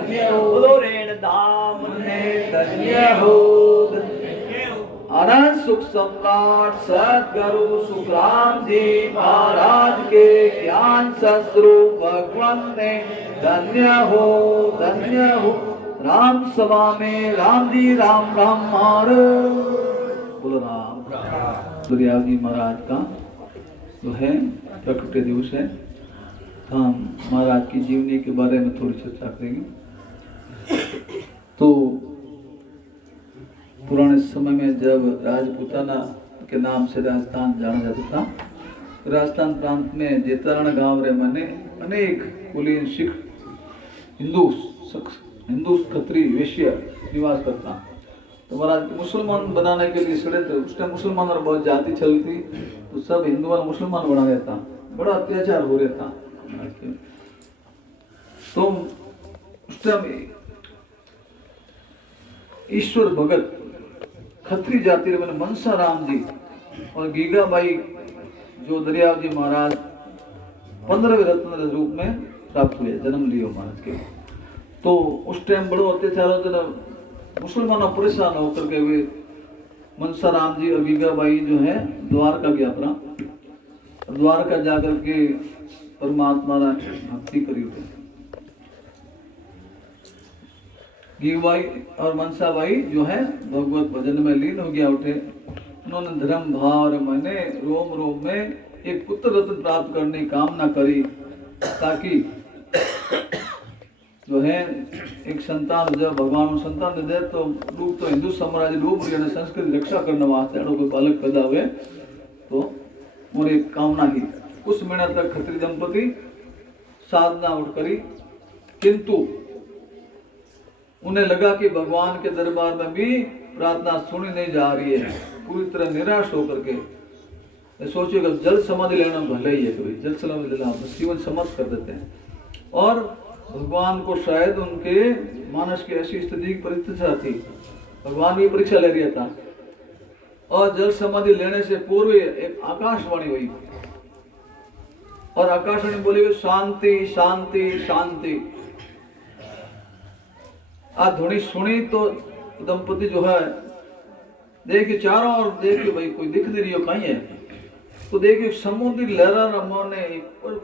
धन्य हो रेण धाम ने धन्य हो। अनंत सुख सम्राट सद्गुरु सुखराम जी महाराज के ज्ञान शत्रु भगवान ने धन्य हो धन्य हो। राम सभा में राम जी राम राम मारो। बोलो राम। दरियाव जी महाराज का जो है प्रकट दिवस है, हम महाराज की जीवनी के बारे में थोड़ी चर्चा करेंगे। तो पुराने समय में जब राजपूताना के नाम से राजस्थान जाना जाता था, राजस्थान प्रांत में जेतारण गांव रे मने अनेक कुलीन सिख हिंदू खत्री वैश्य निवास करता। तो महाराज मुसलमान बनाने के लिए षड्यंत्र, उस टाइम मुसलमानों में बहुत जाति चल थी, तो सब हिंदुओं को मुसलमान बना देता, बड़ा अत्याचार हो रहा था। तो उस टाइम ईश्वर भगत खत्री जाति रे मनसा राम जी और गीगाबाई जो दरियाव जी महाराज 15वें रत्न रूप में प्राप्त हुए, जन्म लियो महाराज के। तो उस टाइम बड़ो अत्याचार हो, मुसलमानों परेशान होकर के वे मनसा राम जी और गीगाबाई जो है द्वारका गया अपना, द्वारका जाकर के परमात्मा ने भक्ति करी थे। गीगाबाई और मनसाबाई जो है भगवत भजन में लीन हो गया उठे। उन्होंने धर्म भाव मैंने रोम रोम में एक पुत्र रत्न प्राप्त करने की कामना करी, ताकि जो है एक संतान जब भगवान संतान दे दे तो लोग तो हिंदू साम्राज्य लोग संस्कृति रक्षा करने वास्ते कोई बालक पैदा हुए तो मोरी कामना ही। कुछ महीना तक खत्री दंपति साधना उठ करी, किंतु उन्हें लगा कि भगवान के दरबार में भी प्रार्थना सुनी नहीं जा रही है। पूरी तरह निराश होकर के सोचे कि जल समाधि लेना भले ही है, कभी जल समाधि लेना जीवन समाप्त कर देते हैं। और भगवान को शायद उनके मानस की ऐसी स्थिति की परीक्षा थी, भगवान भी परीक्षा ले रहा था। और जल समाधि लेने से पूर्व एक आकाशवाणी हुई, और आकाशवाणी बोली शांति शांति शांति। आ ध्वनि सुनी तो दंपति जो है देखे चारों ओर, देखे भाई कोई दिख नहीं रही हो कहीं है, तो देखे समुद्री लहरा रमोने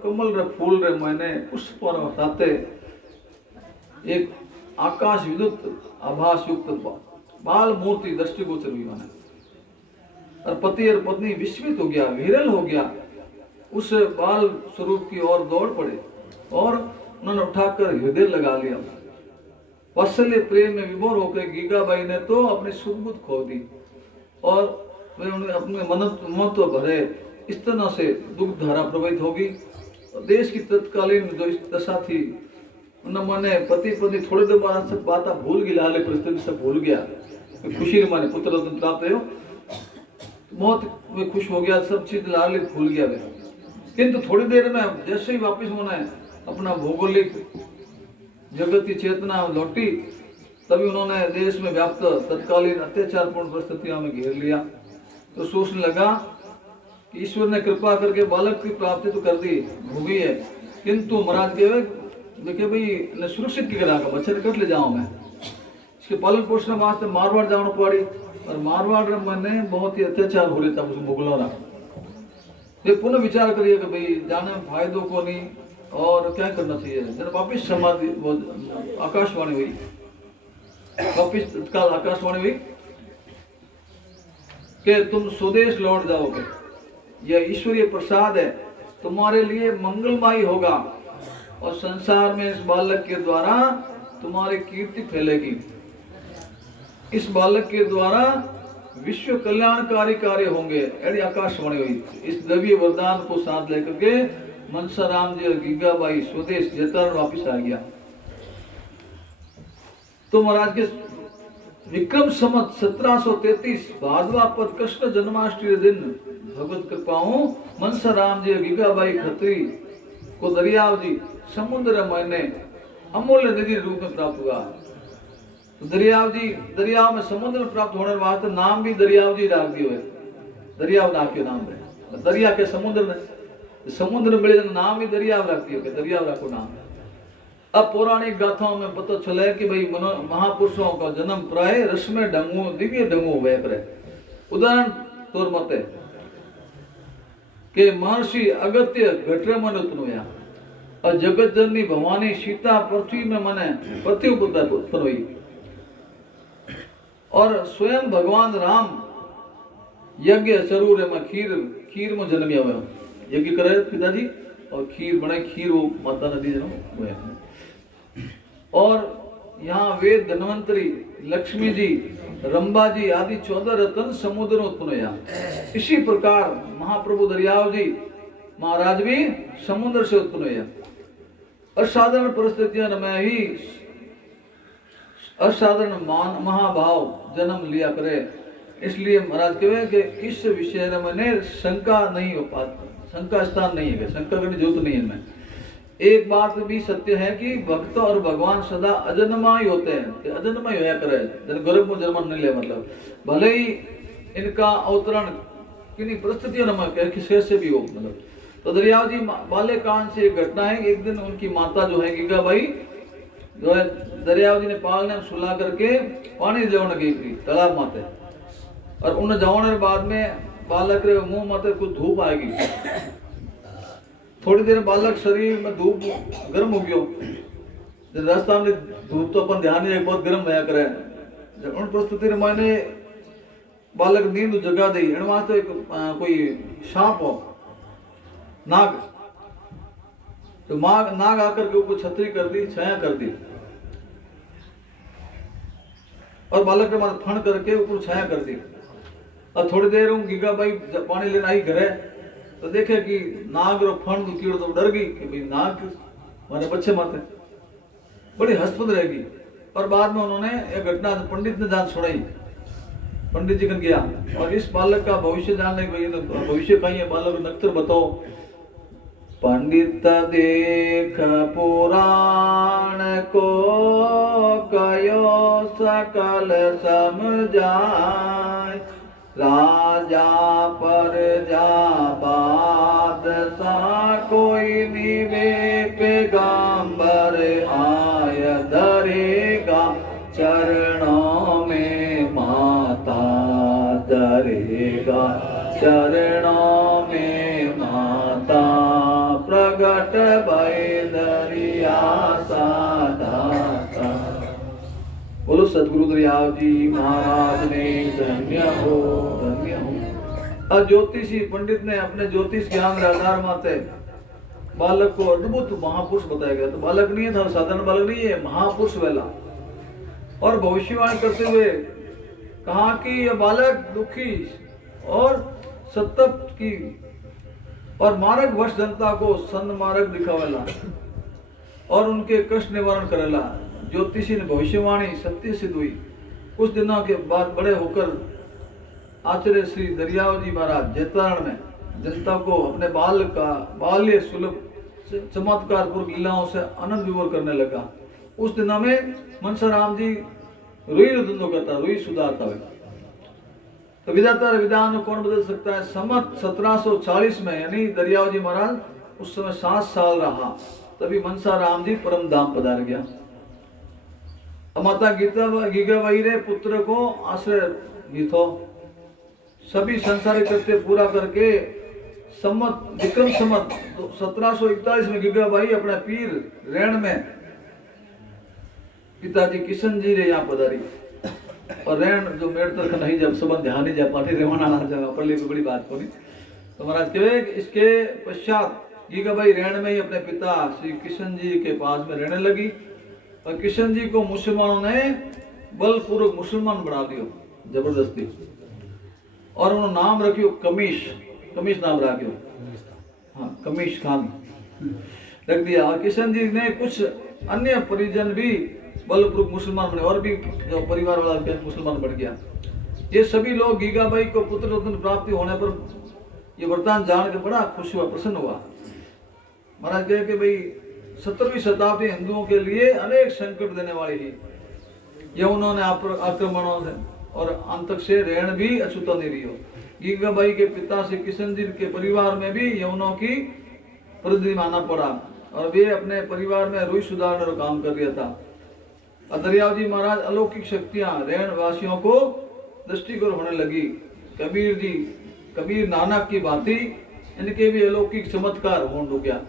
कमल रे फूल रे मैंने पुष्प हटाते एक आकाश विद्युत आभास युक्त बाल मूर्ति दृष्टिगोचर हुई मैंने। और पति और पत्नी विस्मित हो गया, विरल हो गया, उस बाल स्वरूप की ओर दौड़ पड़े और उन्होंने उठाकर हृदय लगा लिया। वात्सल्य प्रेम में विभोर होकर गीगाबाई ने तो अपनी सुबुद्ध खो दी, और वे उन्हें अपने महत्व भरे इस तरह से दुख धारा प्रभावित होगी। देश की तत्कालीन जो दशा थी, उन्होंने पति पत्नी थोड़े देर बाद सब बात भूल गई, लाले परिस्थिति सब भूल गया। खुशी माने पुत्र रत्न प्राप्त हो, बहुत वे खुश हो गया, सब चीज लाले भूल गया वे। किंतु थोड़ी देर में जैसे ही वापस उन्होंने अपना भौगोलिक जगत की चेतना लौटी, तभी उन्होंने देश में व्याप्त तत्कालीन अत्याचारपूर्ण परिस्थितियों में घेर लिया। तो सोचने लगा कि ईश्वर ने कृपा करके बालक की प्राप्ति तो कर दी, हो गई है, किंतु महाराज के देखे भाई सुरक्षित की करा बच्चे कट ले जाऊं मैं, इसके पालन पोषण वास्ते मारवाड़ जाना पड़ी। और मारवाड़ मैंने बहुत ही अत्याचार हो रहा था मुगलों का। ये पुनः विचार करिए कि भाई जाने में फायदों को नहीं, और क्या करना चाहिए। जब वापिस समाधि आकाशवाणी हुई, वापिस तत्काल आकाशवाणी हुई कि तुम स्वदेश लौट जाओगे, यह ईश्वरीय प्रसाद है, तुम्हारे लिए मंगलमय होगा, और संसार में इस बालक के द्वारा तुम्हारी कीर्ति फैलेगी। इस बालक के द्वारा विश्व कल्याणकारी कार्य होंगे, यदि आकाशवाणी हुई। इस दिव्य वरदान को साथ लेकर के मनसा राम जी और गीगाबाई स्वदेश जेतारण वापिस आ गया। तो महाराज के विक्रम संवत 1733 भाद्रपद कृष्ण जन्माष्टमी दिन भगवत कृपाओं मनसा राम जी और गीगाबाई खत्री को दरियाव जी समुद्र महीने अमूल्य निधि रूप में प्राप्त हुआ। तो दरियाव जी, दरियाव में समुद्र में प्राप्त होने वास्ते नाम भी दरियाव जी डाक दिए हुए, दरियाव नाम है। दरिया के समुद्र में मिले नाम ही दरियाव रख दिए, दरियाव रखो नाम। अब पौराणिक गाथाओं में पता चला है कि भाई महापुरुषों का जन्म प्राय रश्मि ढंगू दिव्य ढंगू हुए करे। उदाहरण तौर मते के महर्षि अगत्य घटरे मन उत्पन्न और जगत जननी भवानी सीता पृथ्वी में मने पृथ्वी उत्पन्न हुई और स्वयं भगवान राम यज्ञ जरूर में खीर में जन्मिया हुआ यज्ञ करे पिताजी और खीर बने खीर वो माता नदी जन्म हुए। और यहाँ वेद धन्वंतरी लक्ष्मी जी रंबा जी आदि 14 रत्न समुद्र में उत्पन्न हुआ। इसी प्रकार महाप्रभु दरियाव जी महाराज भी समुद्र से उत्पन्न हुआ। असाधारण परिस्थितियों में ही असाधारण महाभाव जन्म लिया करे। इसलिए महाराज कहे कि इस विषय में मैंने शंका नहीं हो पाती, शंका स्थान नहीं है, शंका करने जरूरत नहीं है इनमें। एक बात भी सत्य है कि भक्त और भगवान सदा अजन्मा ही होते हैं, अजन्मा ही होया करे, गर्भ में जन्म नहीं ले। मतलब भले ही इनका अवतरण किन्हीं परिस्थितियों में कैसे भी हो। मतलब तो दरियाव जी बाल्यकाल से एक घटना है। एक दिन उनकी माता जो है गीगाबाई जो है दरियाव जी ने पालने में सुला करके पानी लेने गई थी तालाब माते और उन्हें जाने बाद में बालक रे मुंह माते कुछ धूप आएगी। थोड़ी देर बालक शरीर में धूप गर्म हो गयो। रास्ता में धूप तो अपन ध्यान नहीं बहुत गर्म होया करे। जब उन परिस्थिति में मैंने बालक नींद जगा दी इन वास्ते कोई सांप हो नाग तो नाग आकर के ऊपर छतरी कर दी, छाया कर दी और बालक के माथे फण करके ऊपर छाया कर दी। और थोड़ी देर गीगाबाई पानी लेने आई घरे तो देखे कि नाग रो फण कीड़ो तो डर गई कि भाई नाग मारे बच्चे माते बड़ी हंसपद रहेगी। और बाद में उन्होंने एक घटना पंडित ने जान सुनाई। पंडित जी कन गया और इस बालक का भविष्य जानने के भविष्य कहीं है बालक नक्षत्र बताओ। पंडित देख पुराण को कयो सकल समझाय राजा पर जा बादशाह कोई निवे पैगंबर आय धरेगा चरणों में माता धरेगा चरणों में माता प्रगट भय दरिया साधाता। बोलो सदगुरु दरियाव जी महाराज ने धन्य हो धन्य हो। अब ज्योतिषी पंडित ने अपने ज्योतिष ज्ञान के आधार माते बालक को अद्भुत महापुरुष बताया गया। तो बालक नहीं था, साधारण बालक नहीं है, महापुरुष वाला। और भविष्यवाणी करते हुए कहा कि यह बालक दुखी और सतत की और मार्ग वश जनता को सन्मार्ग दिखावेला और उनके कष्ट निवारण करेला। ज्योतिषी ने भविष्यवाणी सत्य सिद्ध हुई। कुछ दिनों के बाद बड़े होकर आचार्य श्री दरियाव जी महाराज जैतारण में जनता को अपने बाल्य सुलभ चमत्कार पूर्व लीलाओं से आनंद विभोर करने लगा। उस दिनों में मनसा राम जी रुई धंधो करता, रुई सुधारता है। तो विधाता विधान कौन बदल सकता है। सम्मत 1740 में यानी दरियाव जी महाराज उस समय 7 साल रहा, तभी मनसा राम जी परम धाम पधार गया। माता गीगाबाई रे पुत्र को आश्रय गीथो सभी संसारिक कृत्य पूरा करके सम्मत विक्रम सम्मत 1741 में गीगाबाई अपना पीर रेण में पिताजी किशन जी रे यहाँ पधारी। और रेण जो मेड़ तक नहीं जब सब ध्यान नहीं जा पाती रेवाना ना जगह पर ले बड़ी बात होनी। तो महाराज कहे इसके पश्चात गीगाबाई रेण में ही अपने पिता श्री किशन जी के पास में रहने लगी। और किशन जी को मुसलमानों ने बलपूर्वक मुसलमान बना दियो जबरदस्ती। और उन्होंने नाम रखियो कमीश, कमीश नाम रखियो, हाँ कमीश खान रख दिया। और किशन जी ने कुछ अन्य परिजन भी बलपूर्वक मुसलमान बने और भी जो परिवार वाला मुसलमान बन गया। ये सभी लोग गीगाबाई को पुत्र रत्न प्राप्ति होने पर ये वरदान जान के बड़ा खुश हुआ, प्रसन्न हुआ। महाराज कहे कि भाई 17वीं शताब्दी हिंदुओं के लिए अनेक संकट देने वाली थी। ये उन्होंने आक्रमणों से और अंतक से रेण भी अछूता नहीं रही हो। गीगाबाई के पिता से किशन जी के परिवार में भी यमुनों की परिधि माना पड़ा और वे अपने परिवार में रुई सुधारने का काम कर रहा था। दरियाव जी महाराज अलौकिक शक्तियां रहन वासियों को दृष्टिगोचर होने लगी। कबीर नानक की भांति इनके भी अलौकिक चमत्कार होने लग गया।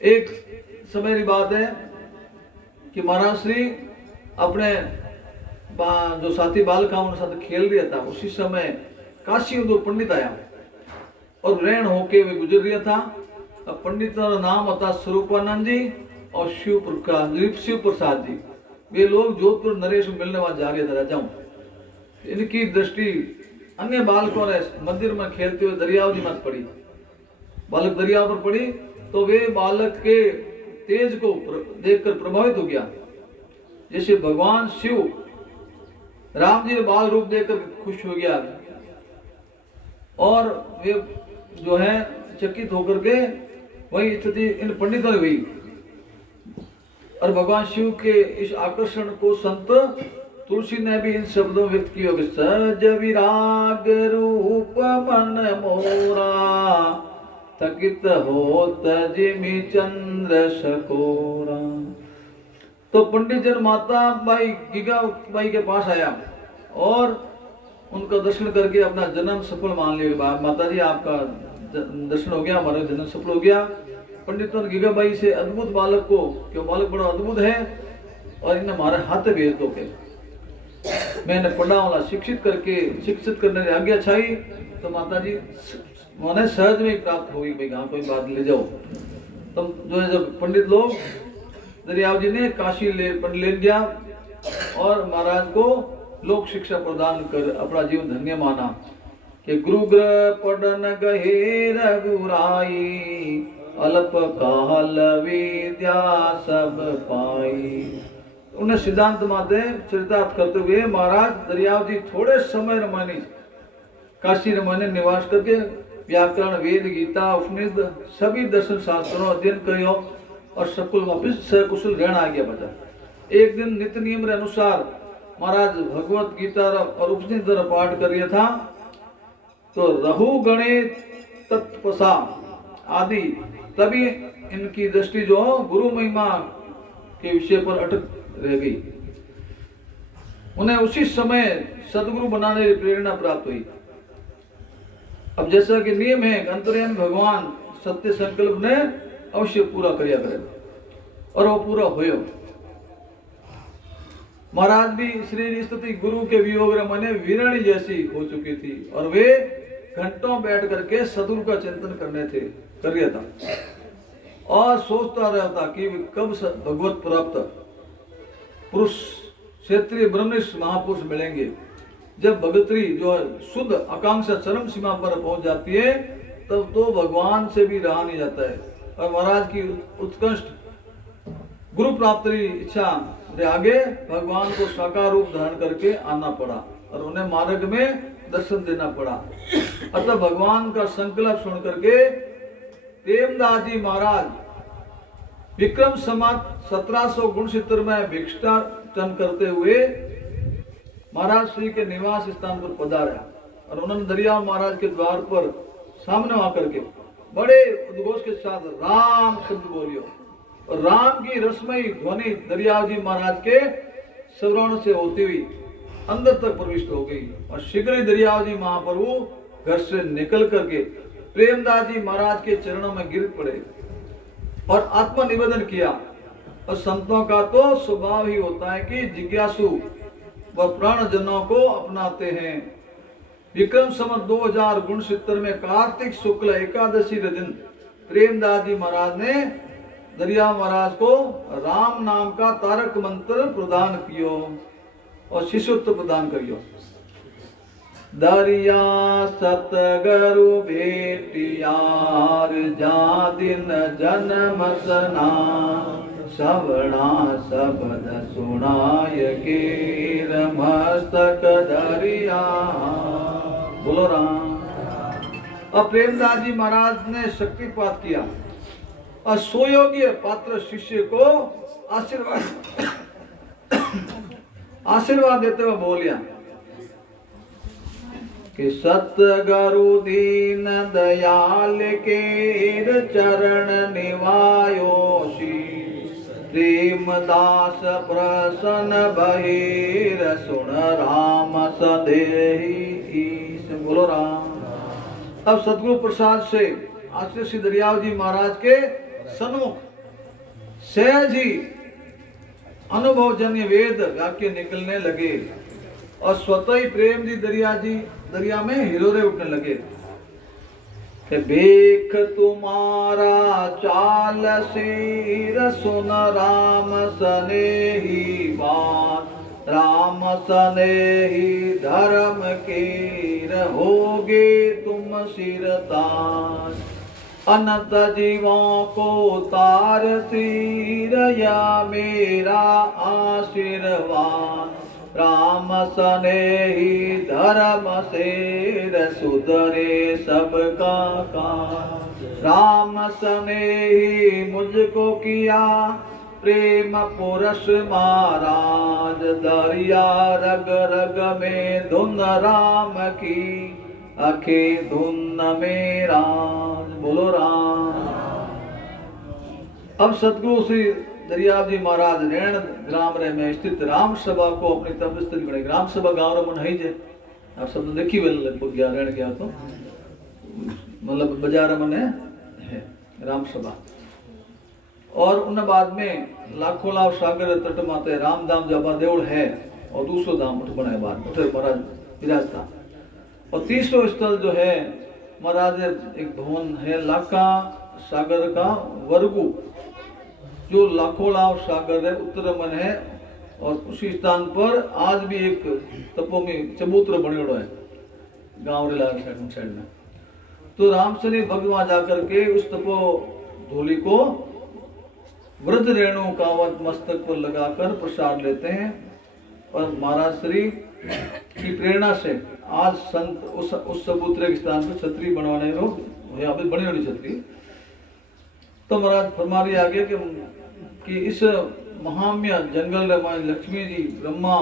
एक समय की बात है कि महाराज श्री अपने जो साथी बालकों के साथ खेल रहा था, उसी समय काशी उदो पंडित आया और रैन होके वे गुजर रहा था। अब पंडित का नाम होता स्वरूपानंद जी और शिव प्रसाद जी। वे लोग जोधपुर नरेश में मिलने वाले जा रहे थे राजाओं। इनकी दृष्टि अन्य बालकों ने मंदिर में खेलते हुए दरियाव जी मत पड़ी। बालक दरिया पर पड़ी तो वे बालक के तेज को देखकर प्रभावित हो गया। जैसे भगवान शिव राम जी ने बाल रूप देखकर खुश हो गया और वे जो है चकित होकर के वही स्थिति इन पंडितों ने हुई। और भगवान शिव के इस आकर्षण को संत तुलसी ने भी इन शब्दों में व्यक्त किया। सज विराग रूप मन मोरा थकित होत जिमि चंद्र सकोरा। तो पंडित जन माता बाई गिगा बाई के पास आया और उनका दर्शन करके अपना जन्म सफल मान लिया। माता जी आपका दर्शन हो गया, हमारा जन्म सफल हो गया। पंडितों ने गिगा बाई से अद्भुत बालक को, क्यों बालक बड़ा अद्भुत है और इन्हें हमारे हाथ भेज दो के मैंने पढ़ा वाला शिक्षित करने की आज्ञा छाई। तो माता जी मैंने सहज में ही प्राप्त होगी भाई, हाँ कोई बात ले जाओ। तो जो है जब पंडित लोग दरियाव जी ने काशी ले गया और महाराज को लोक शिक्षा प्रदान कर अपना जीवन धन्य माना कि गुरु ग्रह पढ़न गहे रघुराई अल्प काल विद्या सब पाई। उन्हें सिद्धांत माते चरितार्थ करते हुए महाराज दरियाव जी थोड़े समय रमानी काशी रमाने निवास करके व्याकरण वेद गीता उपनिषद सभी दर्शन शास्त्रों अध्ययन करियो और सकुल वापिस सकुशल रहना आ गया बचा। एक दिन नित्य नियम के अनुसार महाराज भगवत गीता और उपनिषद पाठ कर रहा था तो रहु गणित तत्पसा आदि तभी इनकी दृष्टि जो गुरु महिमा के विषय पर अटक रह गई। उन्हें उसी समय सदगुरु बनाने की प्रेरणा प्राप्त हुई। अब जैसा कि नियम है अंतर्यामी भगवान सत्य संकल्प ने अवश्य पूरा करिया करे और वो पूरा होयो। महाराज भी श्री स्थिति गुरु के वियोग मने वीरणी जैसी हो चुकी थी और वे घंटों बैठ करके सदगुरु का चिंतन कर रहा था और सोचता रहता कि कब भगवत प्राप्त पुरुष क्षेत्रीय ब्रह्मनिष्ठ महापुरुष मिलेंगे। जब भगतरी जो शुद्ध आकांक्षा चरम सीमा पर पहुंच जाती है तब तो भगवान से भी रहा नहीं जाता है। और महाराज की उत्कृष्ट गुरु प्राप्ति इच्छा के आगे भगवान को साकार रूप धारण करके आना पड़ा और उन्हें मार्ग में दर्शन देना पड़ा। अतः भगवान का संकल्प सुन करके प्रेमदास जी महाराज विक्रम संवत 1769 में भिक्षाटन करते हुए महाराज श्री के निवास स्थान पर पधारा और उन्होंने दरिया महाराज के द्वार पर सामने आकर के बड़े उद्घोष के साथ राम शब्द बोलियो और राम की रसमयी ध्वनि दरियाव जी महाराज के श्रवण से होती हुई अंदर तक प्रविष्ट हो गई और शीघ्र ही दरियाव जी महाप्रभु घर से निकल करके प्रेमदास जी महाराज के चरणों में गिर पड़े और आत्मा निवेदन किया। और संतों का तो स्वभाव ही होता है कि जिज्ञासु व प्राणजनों को अपनाते हैं। विक्रम संवत 2069 में कार्तिक शुक्ल एकादशी के दिन प्रेमदास जी महाराज ने दरिया महाराज को राम नाम का तारक मंत्र प्रदान कियो और शिष्यत्व प्रदान करियो। दरिया सतगरु भेटियार जा दिन जन्म सना सवणा शब्द सुनाय के मस्तक दरिया। बोलो राम। अब प्रेमदास जी महाराज ने शक्तिपात किया और सुयोग्य पात्र शिष्य को आशीर्वाद देते हुए बोलिया कि सतगुरु दीन दयाल के चरण निवायो शीस, प्रेम दास प्रसन्न बहिर सुन राम सदेही ईश। बोलो राम। अब सतगुरु प्रसाद से आचार्य श्री दरियाव जी महाराज के सन्मुख सहज ही अनुभवजन्य वेद वाक्य निकलने लगे और स्वतः ही प्रेम जी दरिया में हिलोरे उठने लगे कि बेख तुम्हारा चाल सिर सुन राम सनेही बात, राम सनेही धर्म के रहोगे तुम सिरताज, अनंत जीवों को तार सिर या मेरा आशीर्वाद, राम सनेही धर्म सेर सुधरे सबका काम, राम सनेही मुझको किया प्रेम पुरुष महाराज, दरिया रग रग में धुन राम की अखे धुन में राज। बोलो राम। अब सतगुरु श्री दरियाव जी महाराज रेण ग्राम रे में स्थित राम सभा को अपनी तपस्थली बने। ग्राम सभा गांव रे मन है जे आप सब देखी वेल लगभग गया रेण गया तो मतलब बाजार मन है राम सभा। और उन बाद में लाखों लाभ सागर तट माते राम धाम जबा देवल है और दूसरो धाम उठ बनाए बाद उठे महाराज विराजता। और तीसरो स्थल जो है महाराज एक भवन है लाखा सागर का वर्गु, जो लाखों लाभ सागर है उत्तर मन है। और उसी स्थान पर आज भी एक तपो में चबूतर बनेड़ो है गांव रे लाल साइड में। तो रामशनि भक्त वहां जाकर के उस तपो धूलि को वृद्ध रेणु कावत मस्तक पर लगाकर प्रसाद लेते हैं। और महाराज श्री की प्रेरणा से आज संत उस चबूतरे के स्थान पर छतरी बनवाने लोग यहाँ पे बनी बड़ी छतरी। तो महाराज फरमा रही आगे कि इस महाम्य जंगल में लक्ष्मी जी, ब्रह्मा,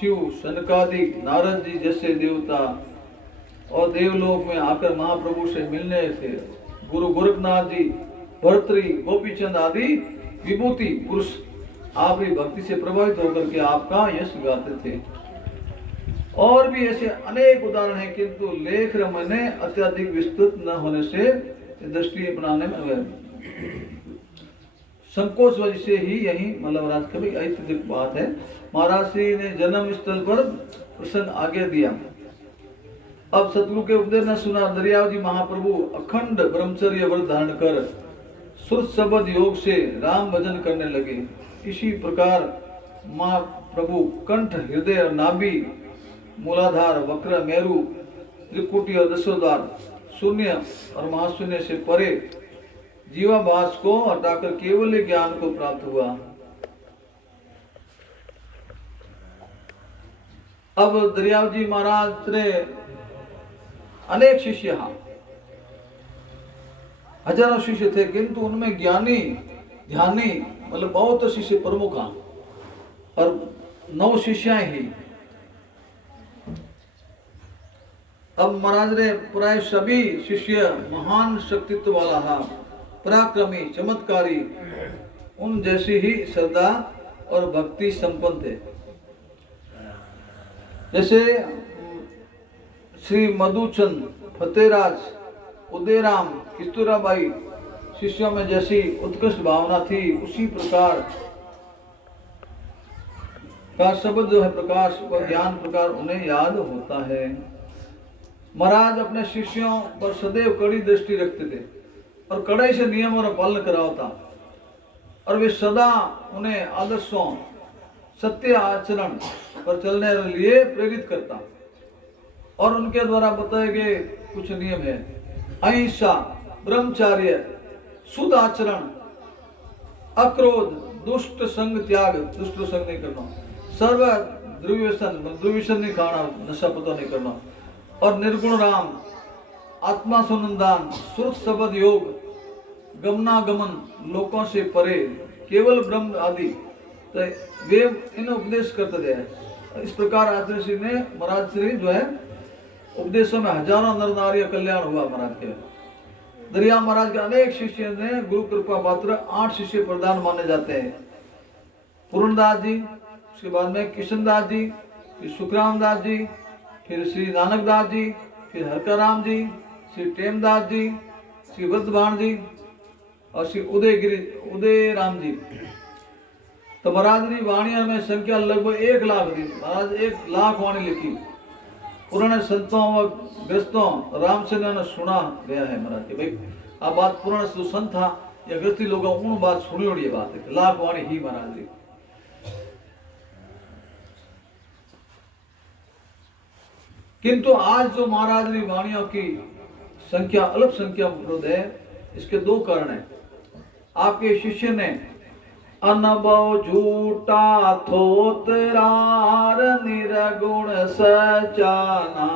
शिव, सनकादि, नारद जी जैसे देवता और देवलोक में आकर महाप्रभु से मिलने थे। गुरु गोरखनाथ जी, भर्तृ, गोपीचंद आदि विभूति पुरुष आपकी भक्ति से प्रभावित होकर के आपका यश गाते थे। और भी ऐसे अनेक उदाहरण हैं, किंतु लेख रमने अत्यधिक विस्तृत न होने से दृष्टि बनाने में संकोच वजह से ही यही मतलब राज कभी ऐतिहासिक बात है। महाराज श्री ने जन्म स्थल पर प्रसंग आगे दिया। अब सतगुरु के उपदेश न सुना दरियाव जी महाप्रभु अखंड ब्रह्मचर्य व्रत धारण कर सुर शब्द योग से राम भजन करने लगे। इसी प्रकार महाप्रभु कंठ, हृदय और नाभि, मूलाधार, वक्र, मेरु, त्रिकुटी और दशोद्वार, शून्य और महाशून्य से परे जीवाभास को हटाकर केवल ज्ञान को प्राप्त हुआ। अब दरियाव जी महाराज ने अनेक शिष्य, हजारों शिष्य थे, किंतु उनमें ज्ञानी ध्यानी मतलब बहुत शिष्य प्रमुख और 9 शिष्याएं ही। अब महाराज ने प्राय सभी शिष्य महान शक्तित्व वाला था, पराक्रमी, चमत्कारी, उन जैसी ही श्रद्धा और भक्ति संपन्न थे। जैसे श्री मधुचंद, फतेहराज, उदयराम, किस्तूराबाई शिष्यों में जैसी उत्कृष्ट भावना थी, उसी प्रकार का शब्द जो है प्रकाश व ज्ञान प्रकार उन्हें याद होता है। महाराज अपने शिष्यों पर सदैव कड़ी दृष्टि रखते थे और कड़ाई से नियमों का पालन कराता और वे सदा उन्हें आदर्शों, सत्य आचरण पर चलने के लिए प्रेरित करता। और उनके द्वारा बताए गए कुछ नियम है: अहिंसा, ब्रह्मचर्य, शुद्ध आचरण, अक्रोध, दुष्ट संग त्याग, दुष्ट संग नहीं करना, सर्व दुर्व्यसन नहीं खाना, नशा पता नहीं करना, और निर्गुण राम, आत्मा सुनंदान, श्रुत शब्द योग, गमनागमन, लोकों से परे, केवल ब्रह्म आदि, तो वे इन उपदेश करते थे। इस प्रकार आचार्य श्री ने महाराज श्री जो है उपदेशों में हजारों नर नारी कल्याण हुआ महाराज के। दरिया महाराज के अनेक शिष्य ने गुरु कृपा पात्र 8 शिष्य प्रधान माने जाते हैं। पूर्णदास जी, उसके बाद में किशनदास जी, फिर सुखराम दास जी, फिर श्री नानक दास जी, फिर हरकाराम जी, श्री टेमदास जी, श्री वृद्धवान जी और श्री उदय राम जी। तो महाराज की वाणियों में संख्या लगभग 1 लाख थी। महाराज 1 लाख वाणी लिखी। पुराने संतों व ग्रस्तों रामचंद्र ने सुना गया है महाराज के भाई आ बात पुराने जो संत था या ग्रस्ती लोग उन बात सुनी होड़ी बात है। लाख वाणी ही महाराज जी। किंतु आज जो महाराज की वाणियों की संख्या अल्प संख्या है, इसके 2 कारण है। आपके शिष्य ने अनुभव झूठा थोतरार निर्गुण सचाना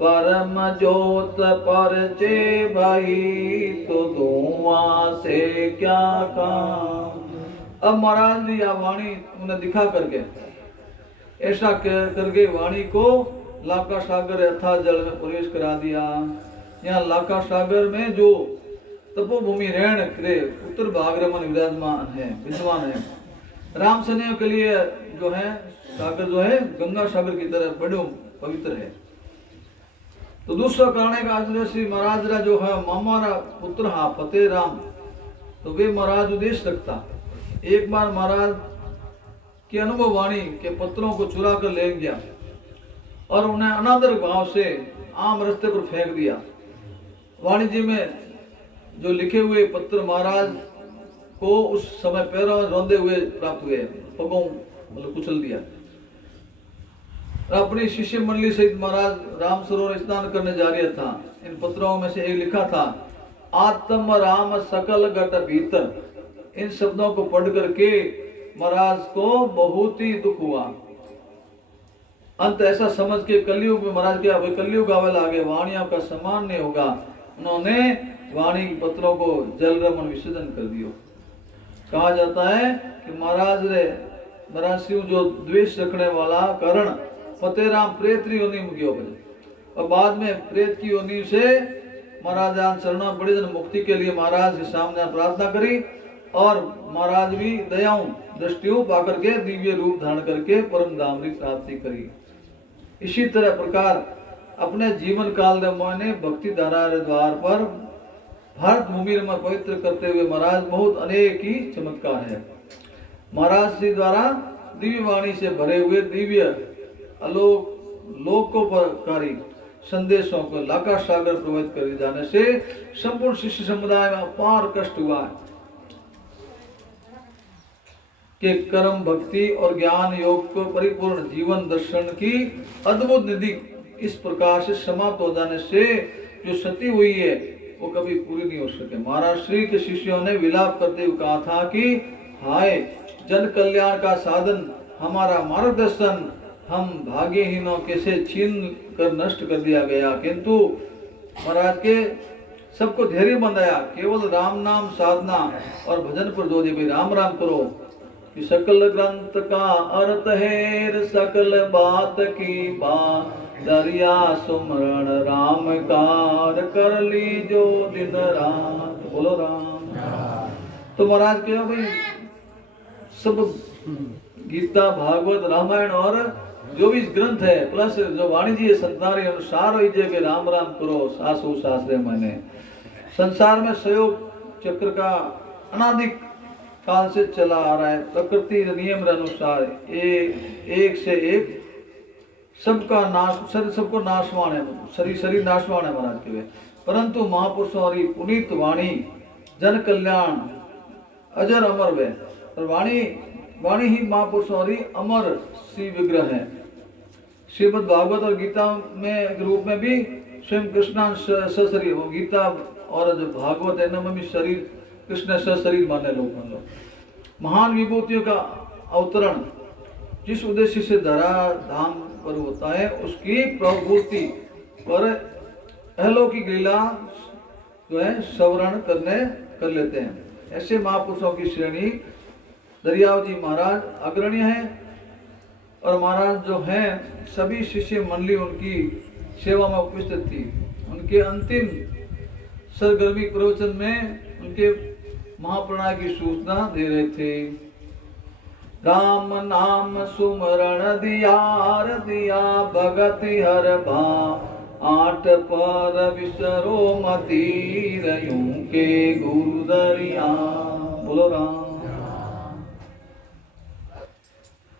परम जोत परचे भाई तो धुआं से क्या काम। अब महाराज जी यह वाणी उन्हें दिखा करके ऐसा करके वाणी को लाका सागर यथा जल में प्रवेश करा दिया। यहाँ लाका सागर में जो तपोभूमि रहन करे उत्तर भाग रमन विराजमान है, विद्वान है। राम सैनियों के लिए जो है सागर जो है गंगा सागर की तरह बड़े पवित्र है। तो दूसरा कारण है कि श्री महाराज रा जो है मामा पुत्र हा फतेह राम, तो वे महाराज उद्देश रखता। एक बार महाराज की अनुभव वाणी के पत्रों को चुरा कर ले गया और उन्हें अनादर भाव से आम रास्ते पर फेंक दिया। वाणी जी में जो लिखे हुए पत्र महाराज को उस समय पैरों में रोंदे हुए प्राप्त हुए, पगों मतलब कुचल दिया। अपनी शिष्य मंडली सहित महाराज राम सरोवर स्नान करने जा रहा था। इन पत्रों में से एक लिखा था, आत्म राम सकल गट भीतर। इन शब्दों को पढ़ करके महाराज को बहुत ही दुख हुआ। अंत ऐसा समझ के कलयुग में महाराज क्या कलयुग आवे लागे, वाणियों का समान नहीं होगा। उन्होंने वाणी पत्रों को जल रमन विसर्जन कर दियो। कहा जाता है कि महाराज शिव जो द्वेष रखने वाला कारण फतेहराम प्रेत की योनि में गयो और बाद में प्रेत की योनि से महाराज चरणों बड़े जन मुक्ति के लिए महाराज के सामने प्रार्थना करी और महाराज भी दयाओं दृष्टियों पाकर के दिव्य रूप धारण करके परम धाम की प्राप्ति करी। इसी तरह प्रकार अपने जीवन काल में भक्ति धारा द्वार पर भारत भूमि में पवित्र करते हुए महाराज बहुत अनेक ही चमत्कार है। महाराज जी द्वारा दिव्य वाणी से भरे हुए दिव्य लोकोपकारी संदेशों को लाका सागर प्रभावित कर जाने से संपूर्ण शिष्य समुदाय में अपार कष्ट हुआ है कि कर्म भक्ति और ज्ञान योग को परिपूर्ण जीवन दर्शन की अद्भुत निधि इस प्रकार से समाप्त हो जाने से जो क्षति हुई है वो कभी पूरी नहीं हो सके। महाराज श्री के शिष्यों ने विलाप करते हुए कहा था कि हाय जन कल्याण का साधन हमारा मार्गदर्शन हम भाग्यहीनों के से छीन कर नष्ट कर दिया गया। किंतु महाराज के सबको धैर्य बंधाया, केवल राम नाम साधना और भजन पर जोर दिए, राम राम करो। कि सकल ग्रंथ का अर्थ है सकल बात की बात, दरिया सुमरण राम कार कर ली जो दिन रात। बोलो राम। तो महाराज क्या भाई सब गीता भागवत रामायण और जो भी ग्रंथ है प्लस जो वाणी जी संतान अनुसार हो कि राम राम करो सासु सासरे मैंने। संसार में सहयोग चक्र का अनादिक काल से चला आ रहा है। प्रकृति नियम के अनुसार एक से एक सबका नाश, सबको नाशवान है, शरीर नाशवान है महाराज के वे। परंतु महापुरुषों की पुनीत वाणी जन कल्याण अजर अमर वे और वाणी ही महापुरुषों की अमर सी विग्रह है। श्रीमद् भागवत और गीता में रूप में भी स्वयं कृष्ण सशरीर, गीता और जो भागवत है इनमें भी शरीर कृष्ण सशरीर माने लोग। महान विभूतियों का अवतरण जिस उद्देश्य से धरा धाम पर होता है उसकी प्रभूति पर अलौकिक लीला जो है सवरण कर लेते हैं। ऐसे महापुरुषों की श्रेणी दरियावती महाराज अग्रणी है और महाराज जो हैं सभी शिष्य मंडली उनकी सेवा में उपस्थित थी। उनके अंतिम सरगर्मी प्रवचन में उनके महाप्राण की सूचना दे रहे थे। राम नाम सुमरण दिया भगत हर भा, आठ पर विसरो मती रयूं के गुरु दरिया। बोलो राम।